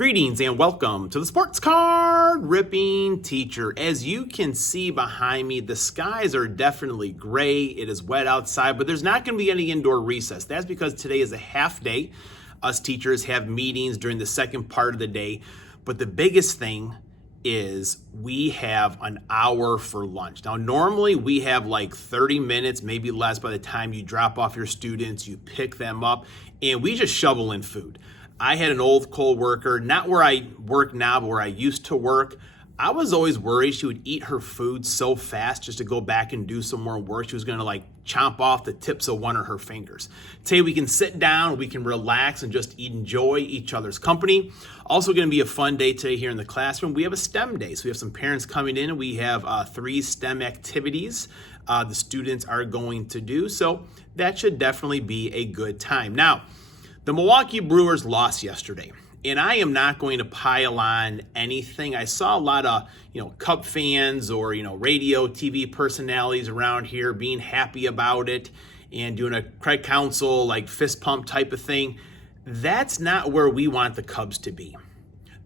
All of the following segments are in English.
Greetings and welcome to the Sports Card Ripping Teacher. As you can see behind me, the skies are definitely gray. It is wet outside, but there's not going to be any indoor recess. That's because today is a half day. Us teachers have meetings during the second part of the day, but the biggest thing is we have an hour for lunch. Now, normally we have like 30 minutes, maybe less by the time you drop off your students, you pick them up, and we just shovel in food. I had an old co-worker, not where I work now, but where I used to work. I was always worried she would eat her food so fast just to go back and do some more work. She was gonna chomp off the tips of one of her fingers. Today we can sit down, we can relax and just enjoy each other's company. Also gonna be a fun day today here in the classroom. We have a STEM day, so we have some parents coming in and we have 3 STEM activities the students are going to do. So that should definitely be a good time. Now, the Milwaukee Brewers lost yesterday, and I am not going to pile on anything. I saw a lot of, Cub fans or, radio, TV personalities around here being happy about it and doing a Craig Council, fist pump type of thing. That's not where we want the Cubs to be.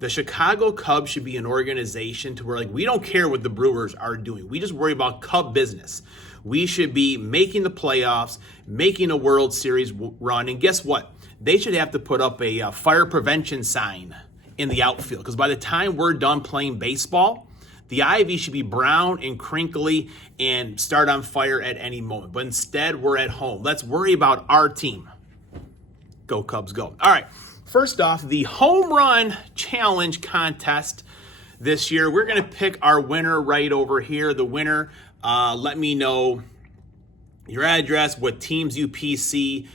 The Chicago Cubs should be an organization to where, we don't care what the Brewers are doing. We just worry about Cub business. We should be making the playoffs, making a World Series run, and guess what? They should have to put up a fire prevention sign in the outfield because by the time we're done playing baseball, the ivy should be brown and crinkly and start on fire at any moment. But instead, we're at home. Let's worry about our team. Go Cubs, go. All right, first off, the Home Run Challenge contest this year. We're going to pick our winner right over here. The winner, let me know your address, what teams you PC,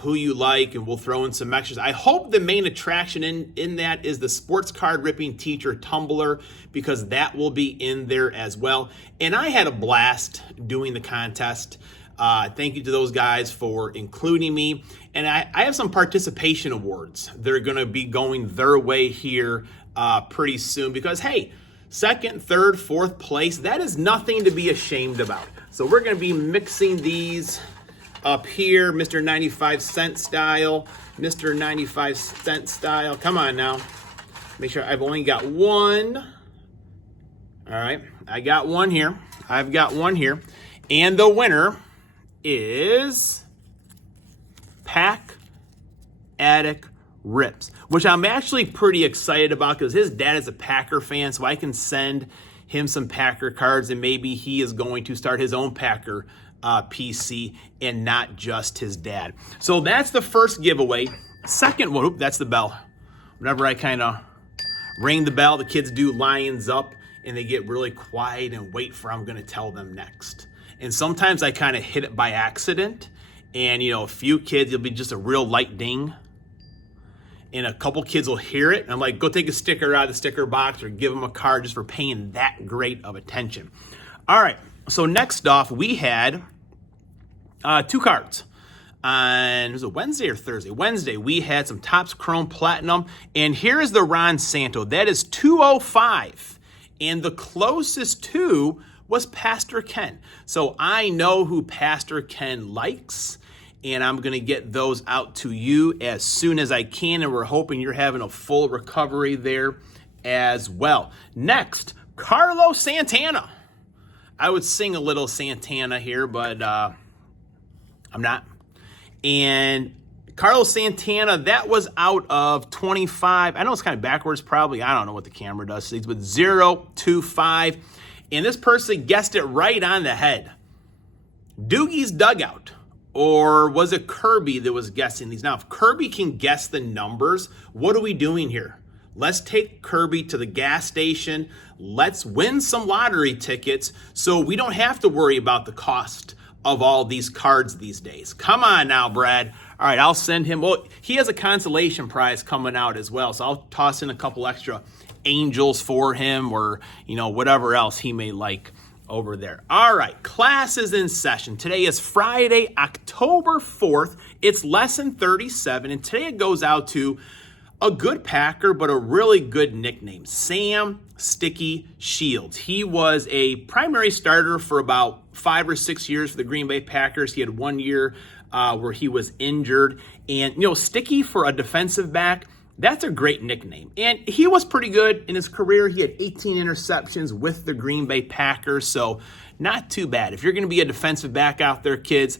who you like, and we'll throw in some extras. I hope the main attraction in that is the Sports Card Ripping Teacher tumbler because that will be in there as well. And I had a blast doing the contest. Thank you to those guys for including me. And I have some participation awards. They're going to be going their way here pretty soon because, hey, second, third, fourth place, that is nothing to be ashamed about. So we're going to be mixing these up here, Mr. 95-cent style, Mr. 95-cent style. Come on now. Make sure I've only got one. All right, I got one here. I've got one here. And the winner is Pack Addict Rips, which I'm actually pretty excited about because his dad is a Packer fan, so I can send him some Packer cards and maybe he is going to start his own Packer PC and not just his dad. So that's the first giveaway. Second one, that's the bell. Whenever I kind of ring the bell, the kids do lions up and they get really quiet and wait for I'm going to tell them next. And sometimes I kind of hit it by accident and, a few kids, it'll be just a real light ding. And a couple kids will hear it. And I'm like, go take a sticker out of the sticker box or give them a card just for paying that great of attention. All right. So next off, we had 2 cards. Was it Wednesday or Thursday? Wednesday, we had some Topps Chrome Platinum. And here is the Ron Santo. That is 205. And the closest to was Pastor Ken. So I know who Pastor Ken likes. And I'm going to get those out to you as soon as I can. And we're hoping you're having a full recovery there as well. Next, Carlos Santana. I would sing a little Santana here, but I'm not. And Carlos Santana, that was out of 25. I know it's kind of backwards probably. I don't know what the camera does, but 025. And this person guessed it right on the head. Doogie's Dugout. Or was it Kirby that was guessing these? Now, if Kirby can guess the numbers, what are we doing here? Let's take Kirby to the gas station. Let's win some lottery tickets so we don't have to worry about the cost of all these cards these days. Come on now, Brad. All right, I'll send him. Well, he has a consolation prize coming out as well, so I'll toss in a couple extra angels for him or, whatever else he may like over there. All right, class is in session. Today is Friday, October 4th. It's lesson 37, and today it goes out to a good Packer, but a really good nickname, Sam Sticky Shields. He was a primary starter for about 5 or 6 years for the Green Bay Packers. He had 1 year where he was injured. And, Sticky for a defensive back, That's a great nickname. And he was pretty good in his career. He had 18 interceptions with the Green Bay Packers, so not too bad. If you're going to be a defensive back out there, kids,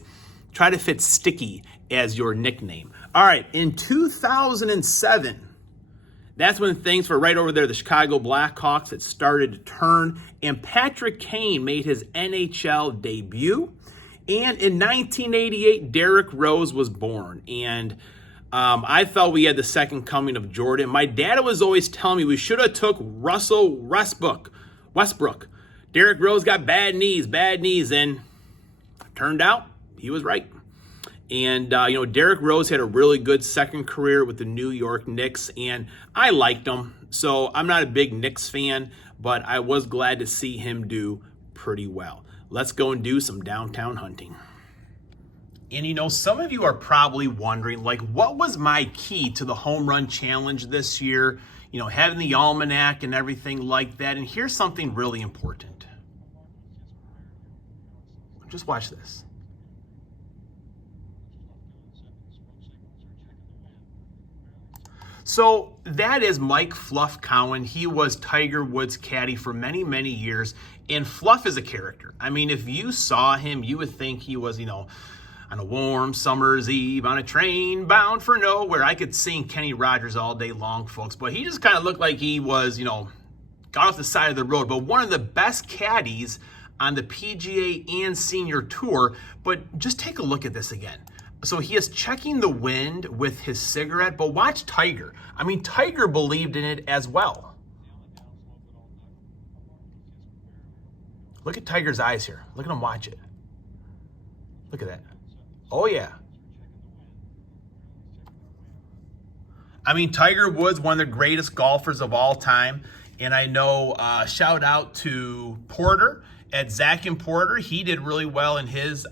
try to fit Sticky as your nickname. All right, in 2007, that's when things were right over there, the Chicago Blackhawks, had started to turn, and Patrick Kane made his NHL debut. And in 1988, Derrick Rose was born, and I felt we had the second coming of Jordan. My dad was always telling me we should have took Russell Westbrook. Derrick Rose got bad knees, and turned out he was right. And, Derrick Rose had a really good second career with the New York Knicks, and I liked him. So I'm not a big Knicks fan, but I was glad to see him do pretty well. Let's go and do some downtown hunting. And some of you are probably wondering, what was my key to the home run challenge this year? Having the almanac and everything like that. And here's something really important. Just watch this. So that is Mike Fluff Cowan. He was Tiger Woods' caddy for many, many years. And Fluff is a character. I mean, if you saw him, you would think he was, on a warm summer's eve on a train bound for nowhere. I could sing Kenny Rogers all day long, folks. But he just kind of looked like he was, got off the side of the road. But one of the best caddies on the PGA and Senior Tour. But just take a look at this again. So he is checking the wind with his cigarette, but watch Tiger. I mean, Tiger believed in it as well. Look at Tiger's eyes here. Look at him watch it. Look at that. Oh, yeah. I mean, Tiger Woods, one of the greatest golfers of all time. And I know, shout out to Porter at Zach and Porter. He did really well in his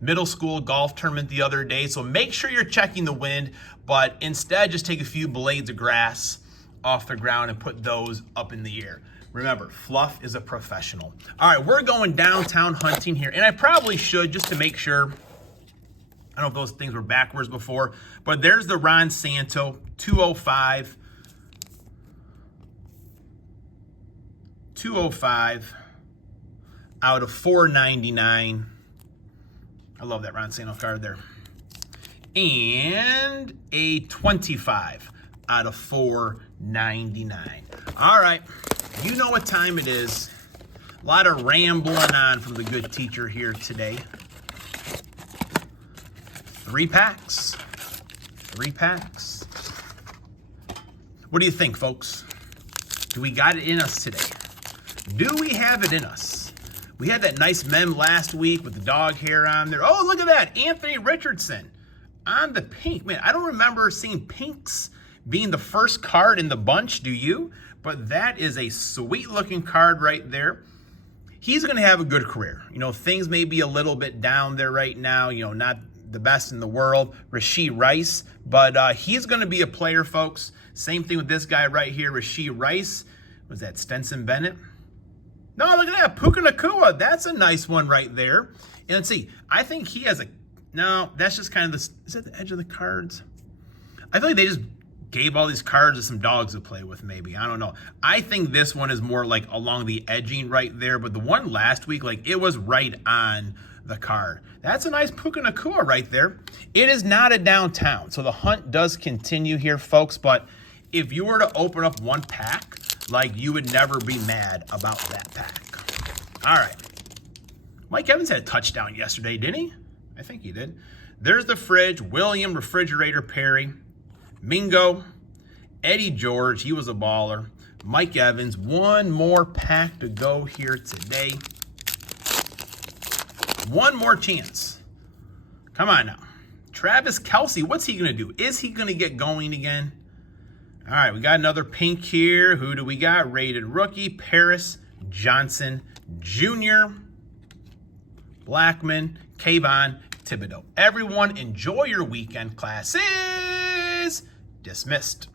middle school golf tournament the other day. So make sure you're checking the wind, but instead just take a few blades of grass off the ground and put those up in the air. Remember, Fluff is a professional. All right, we're going downtown hunting here. And I probably should, just to make sure. I don't know if those things were backwards before, but there's the Ron Santo, 205. 205 out of 499. I love that Ron Santo card there. And a 25 out of 499. All right, you know what time it is. A lot of rambling on from the good teacher here today. 3 packs. 3 packs. What do you think, folks? Do we got it in us today? Do we have it in us? We had that nice mem last week with the dog hair on there. Oh, look at that. Anthony Richardson on the pink. Man, I don't remember seeing pinks being the first card in the bunch. Do you? But that is a sweet looking card right there. He's going to have a good career. Things may be a little bit down there right now. Not the best in the world, Rashee Rice, but he's going to be a player, folks. Same thing with this guy right here, Rashee Rice. Was that Stenson Bennett? No, look at that, Puka Nacua. That's a nice one right there. And let's see, I think he has no, that's just kind of is that the edge of the cards? I feel like they just gave all these cards to some dogs to play with, maybe. I don't know. I think this one is more like along the edging right there, but the one last week, it was right on the card. That's a nice Puka Nacua right there. It is not a downtown, so the hunt does continue here, folks, but if you were to open up one pack, you would never be mad about that pack. All right. Mike Evans had a touchdown yesterday, didn't he? I think he did. There's the fridge. William Refrigerator Perry. Mingo. Eddie George. He was a baller. Mike Evans. One more pack to go here today. One more chance. Come on now. Travis Kelce, what's he going to do? Is he going to get going again? All right, we got another pink here. Who do we got? Rated rookie, Paris Johnson Jr., Blackman, Kayvon Thibodeau. Everyone, enjoy your weekend. Class is dismissed.